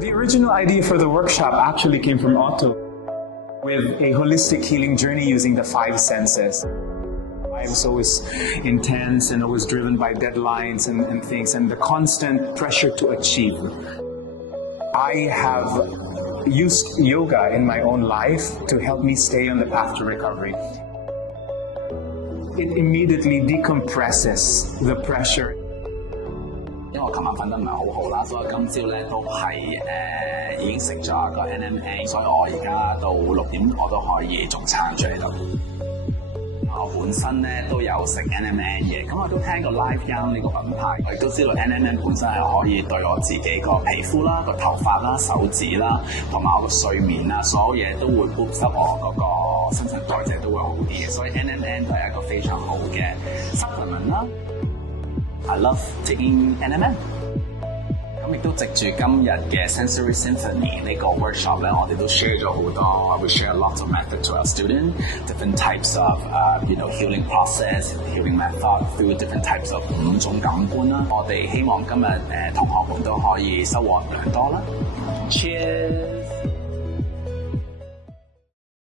The original idea for the workshop actually came from Otto, with a holistic healing journey using the 5 senses. I was always intense and always driven by deadlines and things, and the constant pressure to achieve. I have used yoga in my own life to help me stay on the path to recovery. It immediately decompresses the pressure. 因為我琴晚瞓得唔係好好啦，所以今朝咧都係已經食咗一個 NMN， 所以我而家到6點我都可以仲撐住喺度。我本身咧都有食 NMN 嘅，咁我都聽過 Life Young 呢個品牌，我亦都知道 NMN 本身係可以對我自己個皮膚啦、個頭髮啦、手指啦，同埋我個睡眠啊，所有嘢都會 boost 我嗰個新陳代謝都會好啲嘅，所以 NMN 都係一個非常好嘅 supplement 啦。I love taking NMN。咁亦都藉住今日嘅 Sensory Symphony 呢個 workshop 咧，我哋都 share 咗好多 ，we share lots of method to our student, different types of healing process, healing method through different types of 5種感官啦。我哋希望今日同學們都可以收穫良多啦。Cheers！